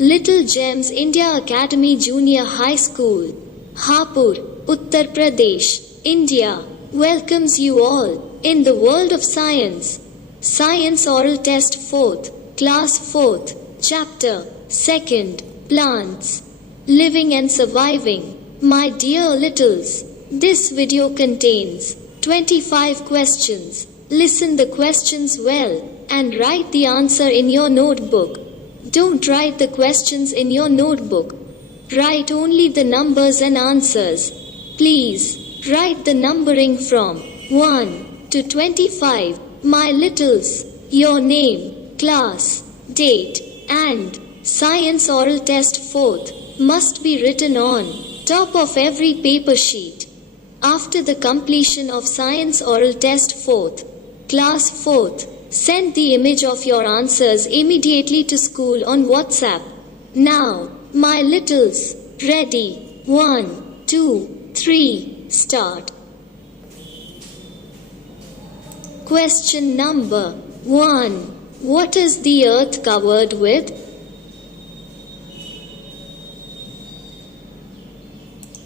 Little Gems India Academy Junior High School, Hapur, Uttar Pradesh, India, welcomes you all in the world of science. Science Oral Test 4th, Class 4th, Chapter 2nd, Plants, Living and Surviving. My dear littles, this video contains 25 questions. Listen the questions well and write the answer in your notebook. Don't write the questions in your notebook. Write only the numbers and answers. Please write the numbering from 1 to 25. My littles, your name, class, date, and Science Oral Test 4th must be written on top of every paper sheet. After the completion of Science Oral Test 4th, Class 4th, send the image of your answers immediately to school on WhatsApp. Now, my littles, ready? 1, 2, 3, start. Question number 1. What is the earth covered with?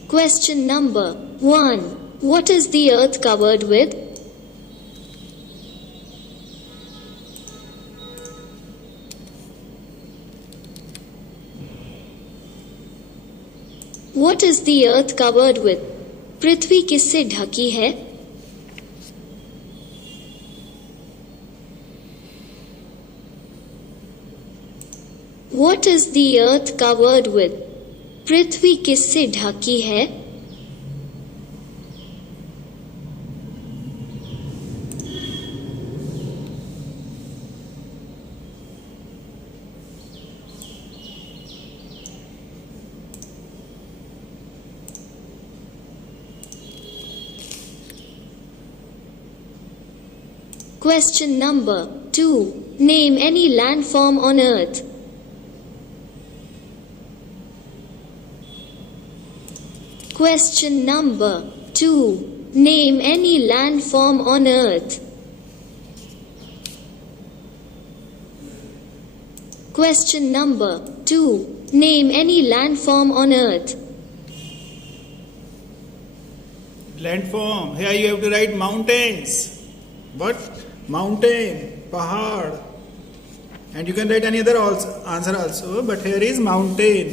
Question number 1. What is the earth covered with? What is the earth covered with? पृथ्वी किससे ढकी है? What is the earth covered with? पृथ्वी किससे ढकी है? Question number 2. Name any landform on earth. Question number 2. Name any landform on earth. Question number 2. Name any landform on earth. Landform. Here you have to write mountains. What? Mountain, pahad. And you can write any other answer also, but here is mountain.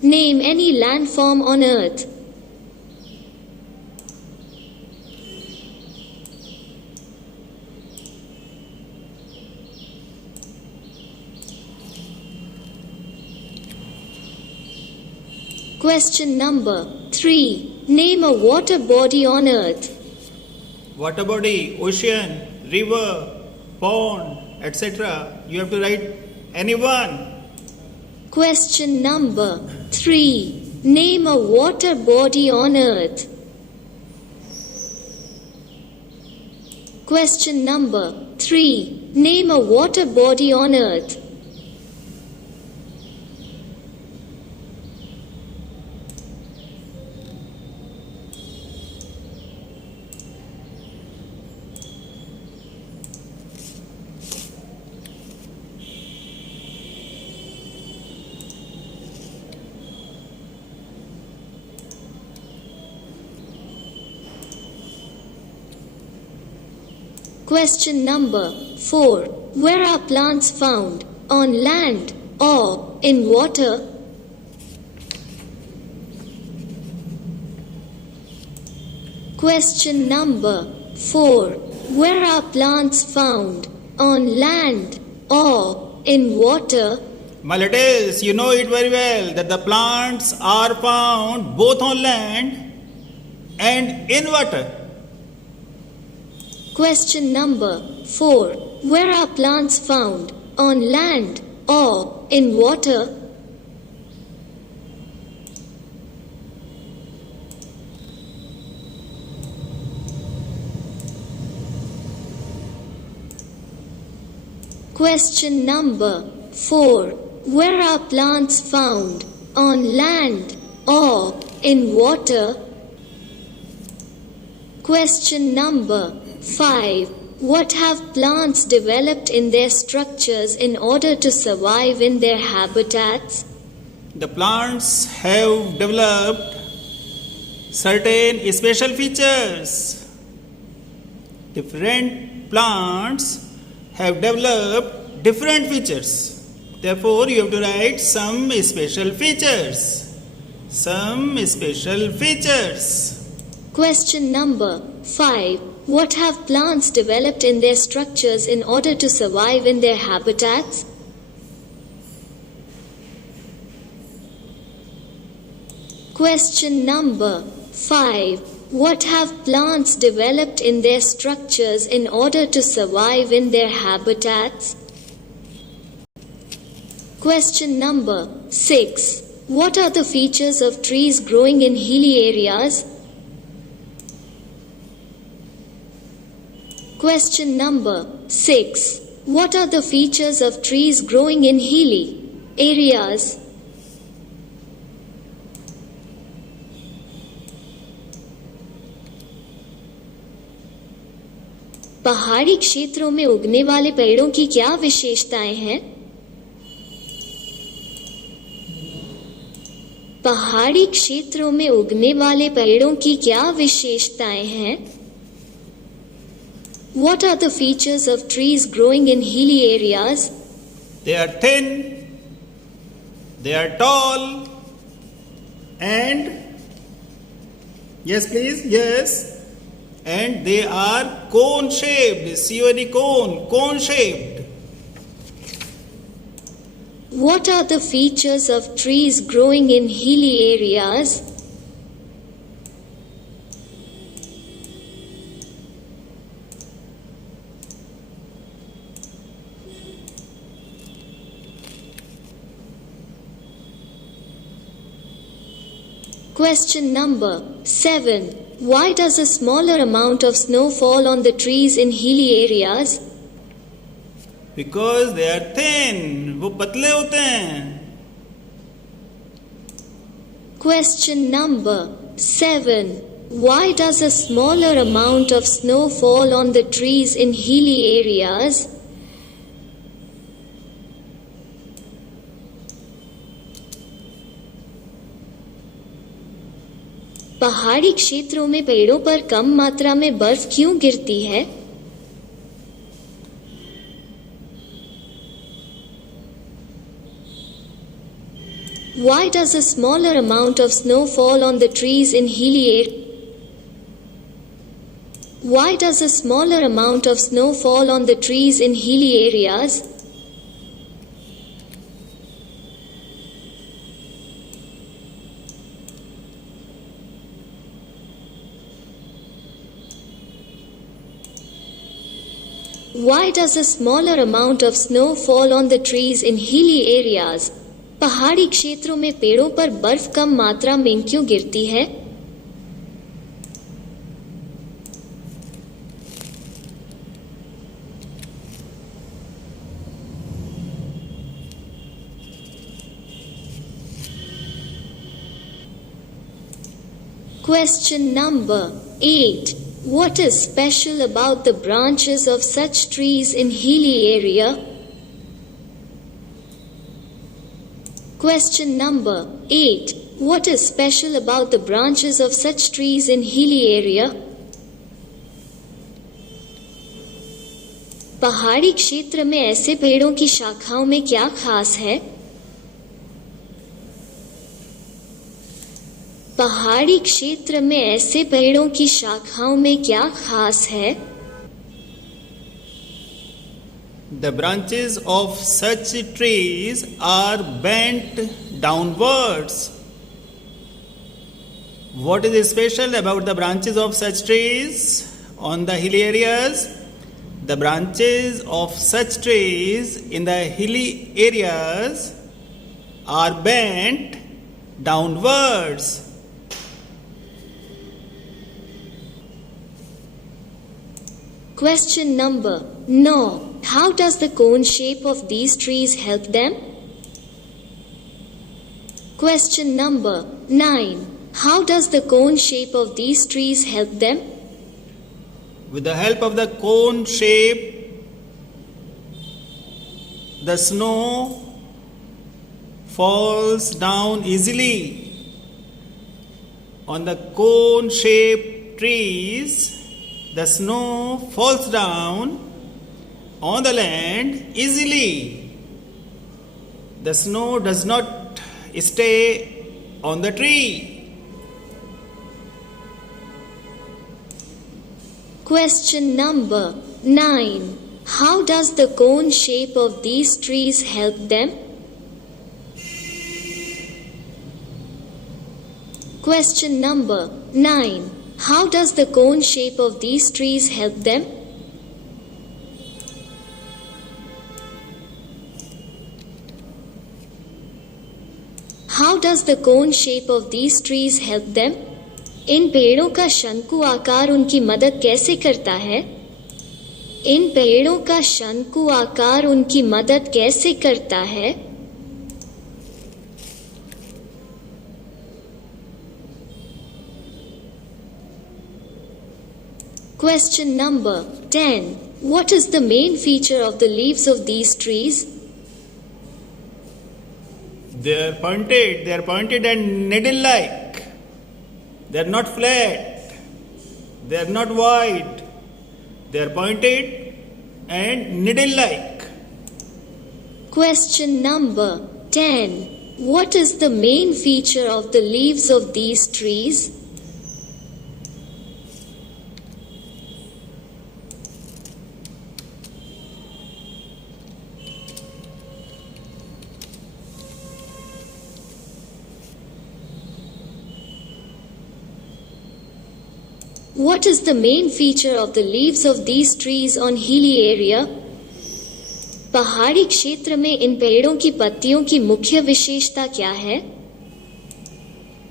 Name any landform on earth. Question number 3. Name a water body on earth. Water body, ocean, river, pond, etc. You have to write any one. Question number 3. Name a water body on earth. Question number 3. Name a water body on earth. Question number 4. Where are plants found? On land or in water? Question number 4. Where are plants found? On land or in water? My littles, you know it very well that the plants are found both on land and in water. Question number 4. Where are plants found? On land or in water? Question number 4. Where are plants found? On land or in water? Question number 5. What have plants developed in their structures in order to survive in their habitats? The plants have developed certain special features. Different plants have developed different features. Therefore, you have to write some special features. Some special features. Question number 5. What have plants developed in their structures in order to survive in their habitats? Question number 5. What have plants developed in their structures in order to survive in their habitats? Question number 6. What are the features of trees growing in hilly areas? Question number 6. What are the features of trees growing in hilly areas? पहाड़ी क्षेत्रों में उगने वाले पेड़ों की क्या विशेषताएं हैं? पहाड़ी क्षेत्रों में उगने वाले पेड़ों की क्या विशेषताएं हैं? What are the features of trees growing in hilly areas? They are thin, they are tall, and yes, please, yes, and they are cone shaped. C-O-N-E, cone shaped. What are the features of trees growing in hilly areas? Question number 7. Why does a smaller amount of snow fall on the trees in hilly areas? Because they are thin. वो पतले होते हैं. Question number 7. Why does a smaller amount of snow fall on the trees in hilly areas? पहाड़ी क्षेत्रों में पेड़ों पर कम मात्रा में बर्फ क्यों गिरती है? Why does a smaller amount of snow fall on the trees in hilly areas? Why does a smaller amount of snow fall on the trees in hilly areas? Why does a smaller amount of snow fall on the trees in hilly areas? पहाड़ी क्षेत्रों में पेड़ों पर बर्फ कम मात्रा में क्यों गिरती है? Question number 8. What is special about the branches of such trees in hilly area? Question number 8. What is special about the branches of such trees in hilly area? पहाड़ी क्षेत्र में ऐसे पेड़ों की शाखाओं में क्या खास है? पहाड़ी क्षेत्र में ऐसे पेड़ों की शाखाओं में क्या खास है? The branches of such trees are bent downwards. What is special about the branches of such trees on the hilly areas? The branches of such trees in the hilly areas are bent downwards. Question number 9. How does the cone shape of these trees help them? Question number 9. How does the cone shape of these trees help them? with the help of the cone shape, the snow falls down easily. On the cone shaped trees, the snow falls down on the land easily. The snow does not stay on the tree. Question number 9. How does the cone shape of these trees help them? Question number 9. How does the cone shape of these trees help them? How does the cone shape of these trees help them? इन पेड़ों का शंकु आकार उनकी मदद कैसे करता है? इन पेड़ों का शंकु आकार उनकी मदद कैसे करता है? Question number 10. What is the main feature of the leaves of these trees? They are pointed and needle-like. They are not flat. They are not wide. They are pointed and needle-like. Question number 10. What is the main feature of the leaves of these trees? What is the main feature of the leaves of these trees on hilly area? पहाड़ी क्षेत्र में इन पेड़ों की पत्तियों की मुख्य विशेषता क्या है?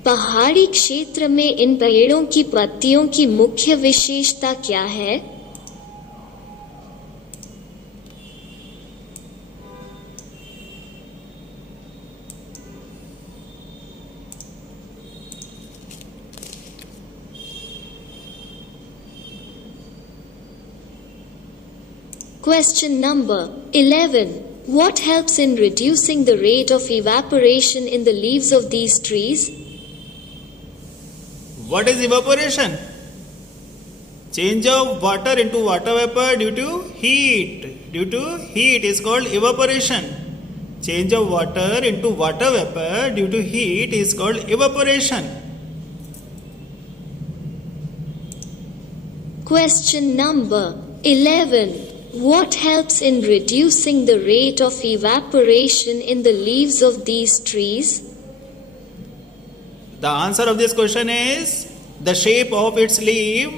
पहाड़ी क्षेत्र में इन पेड़ों की पत्तियों की मुख्य विशेषता क्या है? Question number 11. What helps in reducing the rate of evaporation in the leaves of these trees? What is evaporation? Change of water into water vapor due to heat. Due to heat is called evaporation. Change of water into water vapor due to heat is called evaporation. Question number 11. What helps in reducing the rate of evaporation in the leaves of these trees? The answer of this question is the shape of its leaf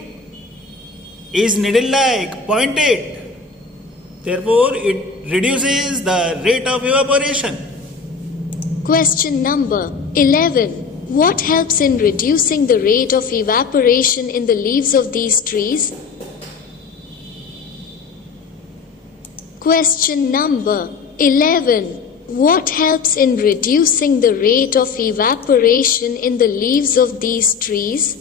is needle-like, pointed. Therefore, it reduces the rate of evaporation. Question number 11. What helps in reducing the rate of evaporation in the leaves of these trees? Question number 11. What helps in reducing the rate of evaporation in the leaves of these trees?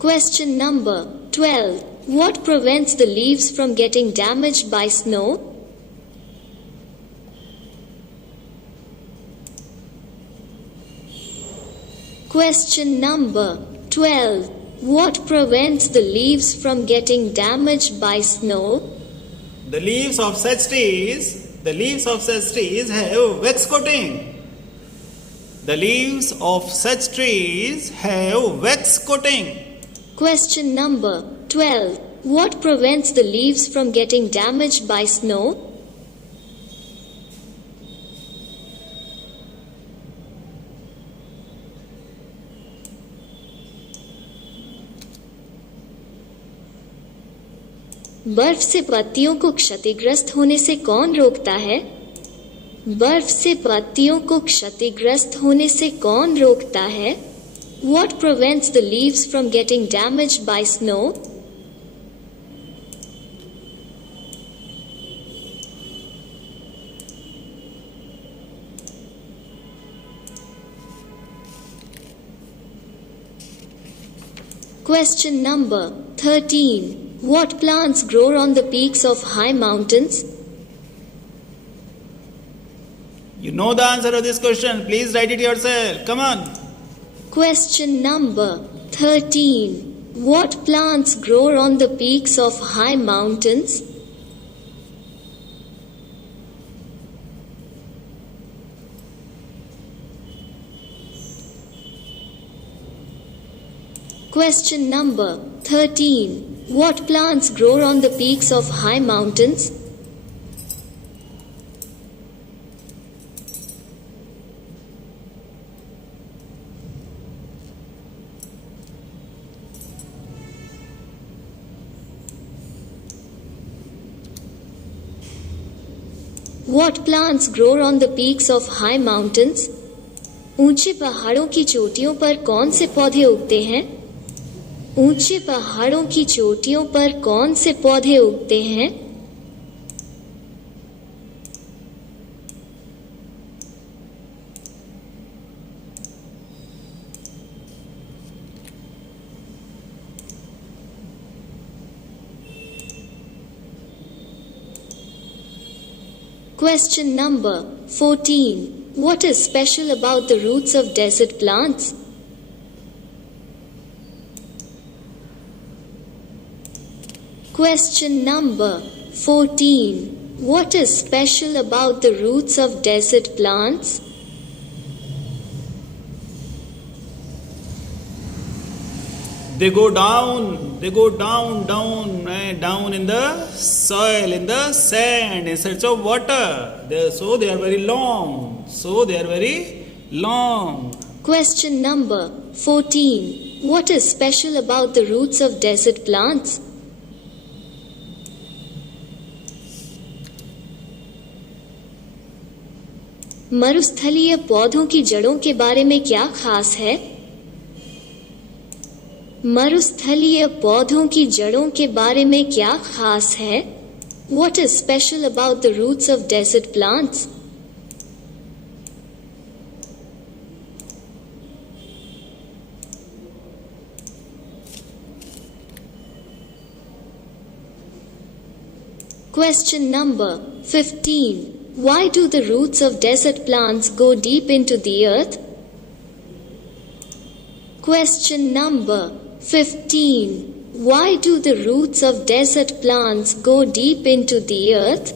Question number 12. What prevents the leaves from getting damaged by snow? Question number 12. What prevents the leaves from getting damaged by snow? The leaves of such trees have wax coating. The leaves of such trees have wax coating. Question number 12. What prevents the leaves from getting damaged by snow? बर्फ से पत्तियों को क्षतिग्रस्त होने से कौन रोकता है? बर्फ से पत्तियों को क्षतिग्रस्त होने से कौन रोकता है? What prevents the leaves from getting damaged by snow? Question number 13. What plants grow on the peaks of high mountains? You know the answer of this question. Please write it yourself. Come on. Question number 13. What plants grow on the peaks of high mountains? Question number 13. What plants grow on the peaks of high mountains? What plants grow on the peaks of high mountains? ऊंचे पहाड़ों की चोटियों पर कौन से पौधे उगते हैं? ऊंचे पहाड़ों की चोटियों पर कौन से पौधे उगते हैं? Question number 14. What is special about the roots of desert plants? Question number 14. What is special about the roots of desert plants? They go down, down in the soil, in the sand, in search of water. So they are very long. Question number 14. What is special about the roots of desert plants? मरुस्थलीय पौधों की जड़ों के बारे में क्या खास है? मरुस्थलीय पौधों की जड़ों के बारे में क्या खास है? What is special about the roots of desert plants? Question number 15. Why do the roots of desert plants go deep into the earth? Question number 15. Why do the roots of desert plants go deep into the earth?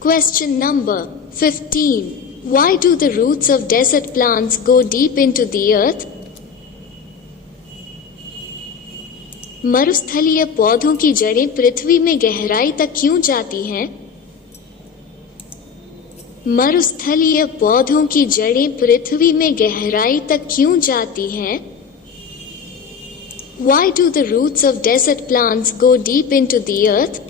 Question number 15. Why do the roots of desert plants go deep into the earth? मरुस्थलीय पौधों की जड़ें पृथ्वी में गहराई तक क्यों जाती हैं? मरुस्थलीय पौधों की जड़ें पृथ्वी में गहराई तक क्यों जाती हैं? Why do the roots of desert plants go deep into the earth?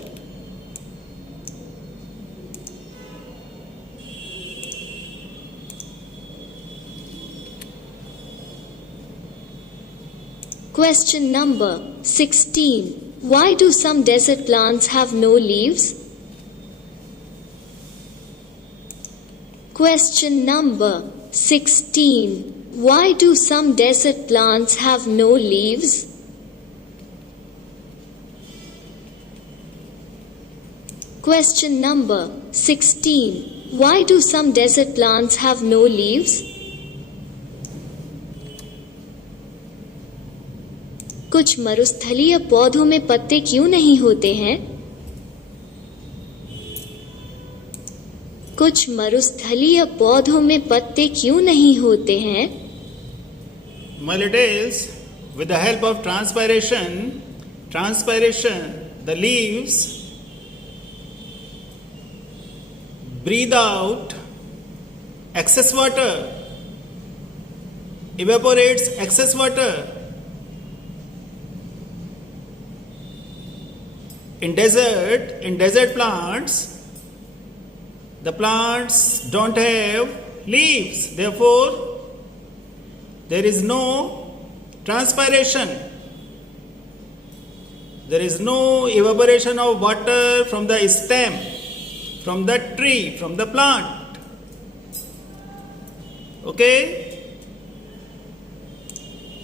Question number 16. Why do some desert plants have no leaves? Question number 16. Why do some desert plants have no leaves? Question number 16. Why do some desert plants have no leaves? कुछ मरुस्थलीय पौधों में पत्ते क्यों नहीं होते हैं? कुछ मरुस्थलीय पौधों में पत्ते क्यों नहीं होते हैं? My littles, with the help of transpiration, the leaves breathe out excess water, evaporates excess water. In desert plants, the plants don't have leaves, therefore there is no transpiration. There is no evaporation of water from the stem, from the tree, from the plant. Okay?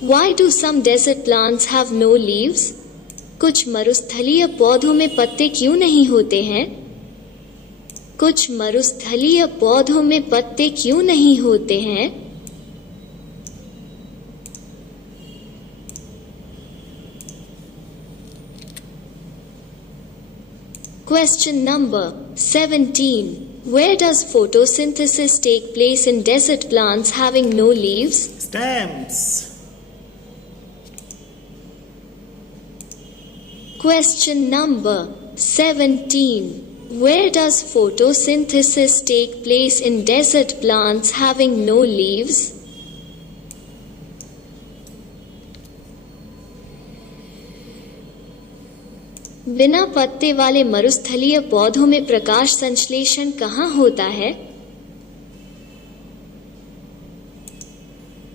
Why do some desert plants have no leaves? कुछ मरुस्थलीय पौधों में पत्ते क्यों नहीं होते हैं? कुछ मरुस्थलीय पौधों में पत्ते क्यों नहीं होते हैं? Question number 17. Where does photosynthesis take place in desert plants having no leaves? Stems. Question number 17. Where does photosynthesis take place in desert plants having no leaves? बिना पत्ते वाले मरुस्थलीय पौधों में प्रकाश संश्लेषण कहाँ होता है?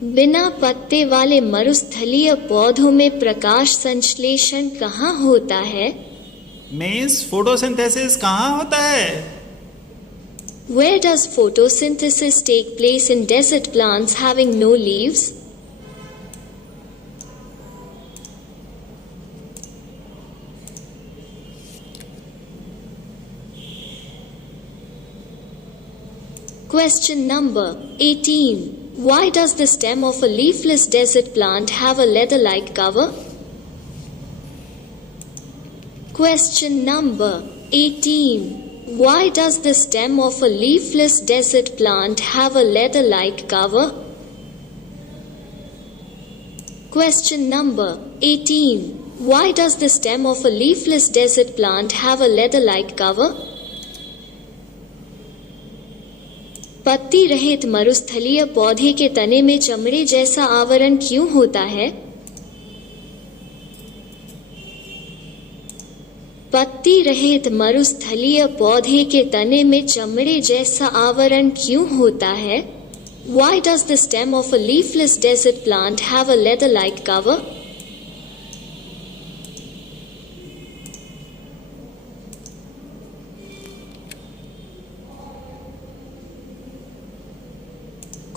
बिना पत्ते वाले मरुस्थलीय पौधों में प्रकाश संश्लेषण कहाँ होता है? मीन्स फोटोसिंथेसिस कहाँ होता है? Where does photosynthesis take place in desert plants having no leaves? Question number 18. Why does the stem of a leafless desert plant have a leather-like cover? Question number 18. Why does the stem of a leafless desert plant have a leather-like cover? Question number 18. Why does the stem of a leafless desert plant have a leather-like cover? पत्ती रहित मरुस्थलीय पौधे के तने में चमड़े जैसा आवरण क्यों होता है? पत्ती रहित मरुस्थलीय पौधे के तने में चमड़े जैसा आवरण क्यों होता है? Why does the stem of a leafless desert plant have a leather-like cover?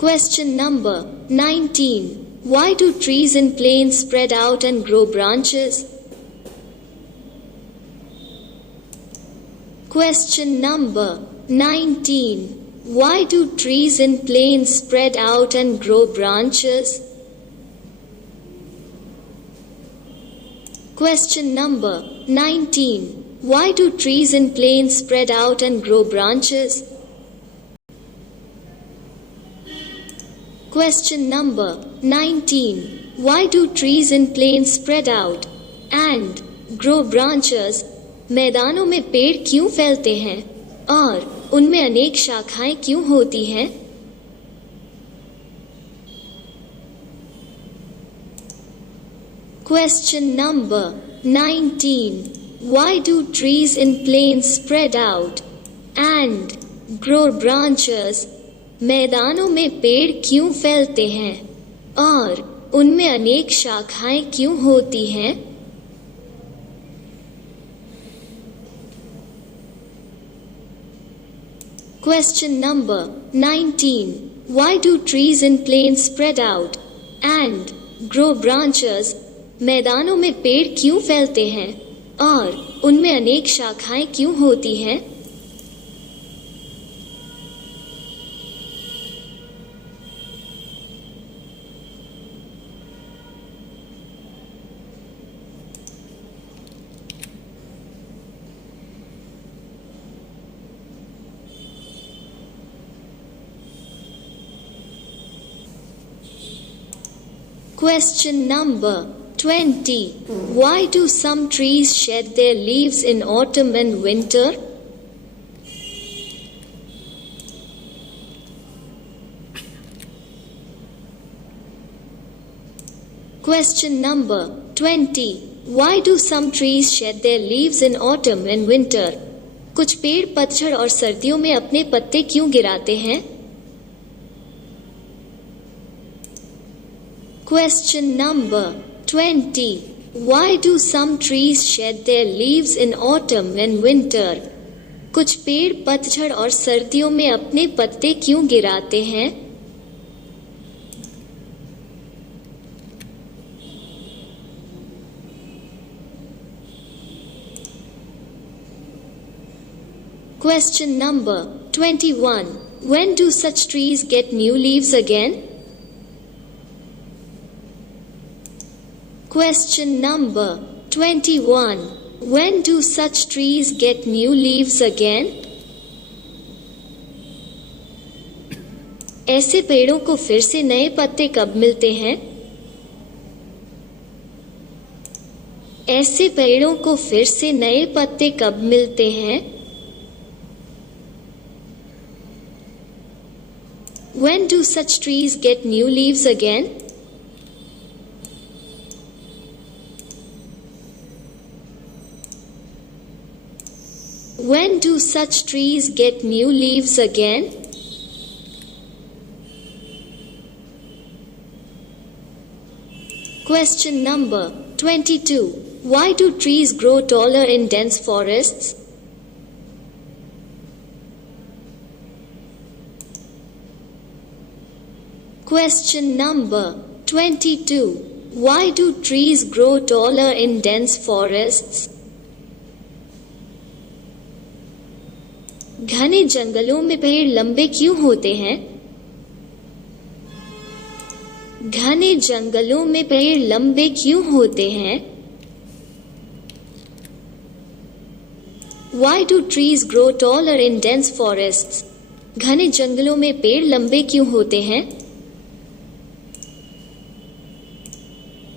Question number 19. Why do trees in plains spread out and grow branches? Question number 19. Why do trees in plains spread out and grow branches? Question number 19. Why do trees in plains spread out and grow branches? Question number 19. Why do trees in plains spread out and grow branches? मैदानों में पेड़ क्यों फैलते हैं और उनमें अनेक शाखाएं क्यों होती हैं? Question number 19. Why do trees in plains spread out and grow branches? मैदानों में पेड़ क्यों फैलते हैं और उनमें अनेक शाखाएं क्यों होती हैं? Question number 19. Why do trees in plains spread out and grow branches? मैदानों में पेड़ क्यों फैलते हैं और उनमें अनेक शाखाएं क्यों होती हैं? Question number 20. Why do some trees shed their leaves in autumn and winter? Question number 20. Why do some trees shed their leaves in autumn and winter? कुछ पेड़ पतझड़ और सर्दियों में अपने पत्ते क्यों गिराते हैं? Question number 20. Why do some trees shed their leaves in autumn and winter? कुछ पेड़ पतझड़ और सर्दियों में अपने पत्ते क्यों गिराते हैं? Question number 21. When do such trees get new leaves again? Question number 21. When do such trees get new leaves again? ऐसे पेड़ों को फिर से नए पत्ते कब मिलते हैं? ऐसे पेड़ों को फिर से नए पत्ते कब मिलते हैं? When do such trees get new leaves again? When do such trees get new leaves again? Question number 22. Why do trees grow taller in dense forests? Question number 22. Why do trees grow taller in dense forests? घने जंगलों में पेड़ लंबे क्यों होते हैं? घने जंगलों में पेड़ लंबे क्यों होते हैं? Why do trees grow taller in dense forests? घने जंगलों में पेड़ लंबे क्यों होते हैं?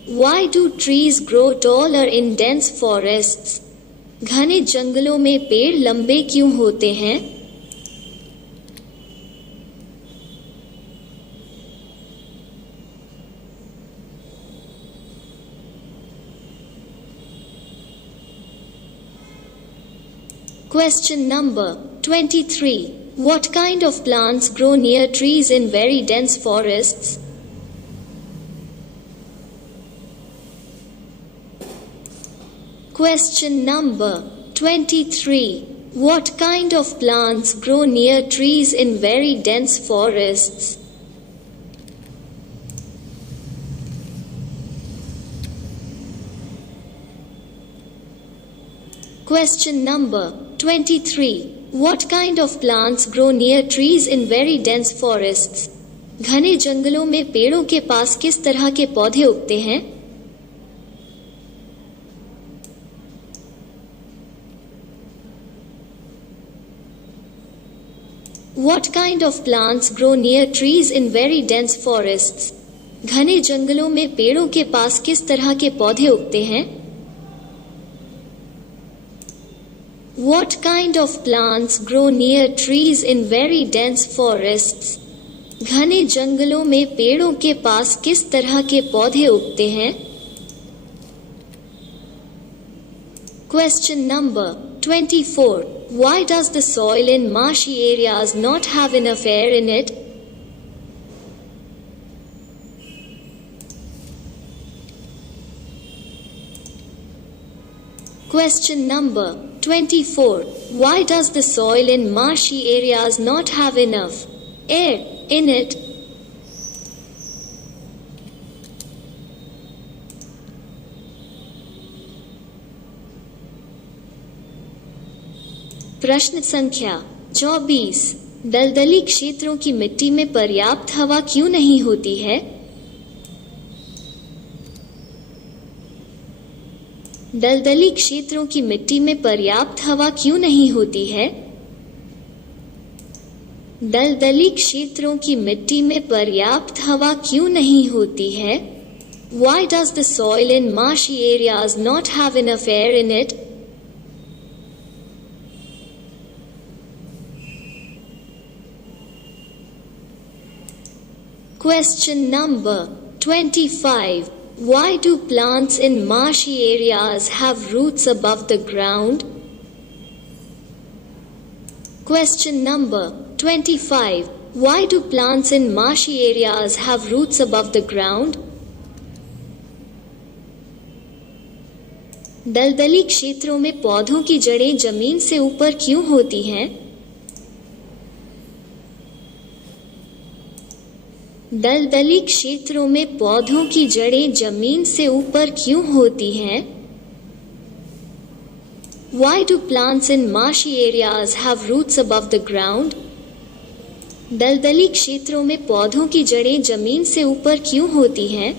Why do trees grow taller in dense forests? घने जंगलों में पेड़ लंबे क्यों होते हैं? Question number 23. What kind of plants grow near trees in very dense forests? Question number 23. What kind of plants grow near trees in very dense forests? Question number 23. What kind of plants grow near trees in very dense forests? घने जंगलों में पेड़ों के पास किस तरह के पौधे उगते हैं? What kind of plants grow near trees in very dense forests? घने जंगलों में पेड़ों के पास किस तरह के पौधे उगते हैं? What kind of plants grow near trees in very dense forests? घने जंगलों में पेड़ों के पास किस तरह के पौधे उगते हैं? Question number 24. Why does the soil in marshy areas not have enough air in it? Question number 24. Why does the soil in marshy areas not have enough air in it? प्रश्न संख्या 24. दलदली क्षेत्रों की मिट्टी में पर्याप्त हवा क्यों नहीं होती है? दलदली क्षेत्रों की मिट्टी में पर्याप्त हवा क्यों नहीं होती है? दलदली क्षेत्रों की मिट्टी में पर्याप्त हवा क्यों नहीं होती है? Why does the soil in marshy areas not have enough air in it? Question number 25. Why do plants in marshy areas have roots above the ground? Question number 25. Why do plants in marshy areas have roots above the ground? दलदली क्षेत्रों में पौधों की जड़ें जमीन से ऊपर क्यों होती हैं? दलदली क्षेत्रों में पौधों की जड़ें जमीन से ऊपर क्यों होती हैं? Why do plants in marshy areas have roots above the ground? दलदली क्षेत्रों में पौधों की जड़ें जमीन से ऊपर क्यों होती हैं?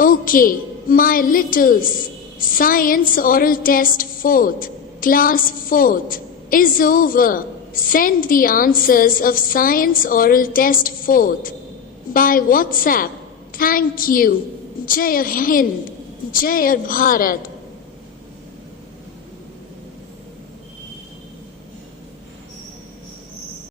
Okay, my littles, science oral test 4th, class 4th, is over. Send the answers of science oral test 4th by WhatsApp. Thank you. Jai Hind, Jai Bharat.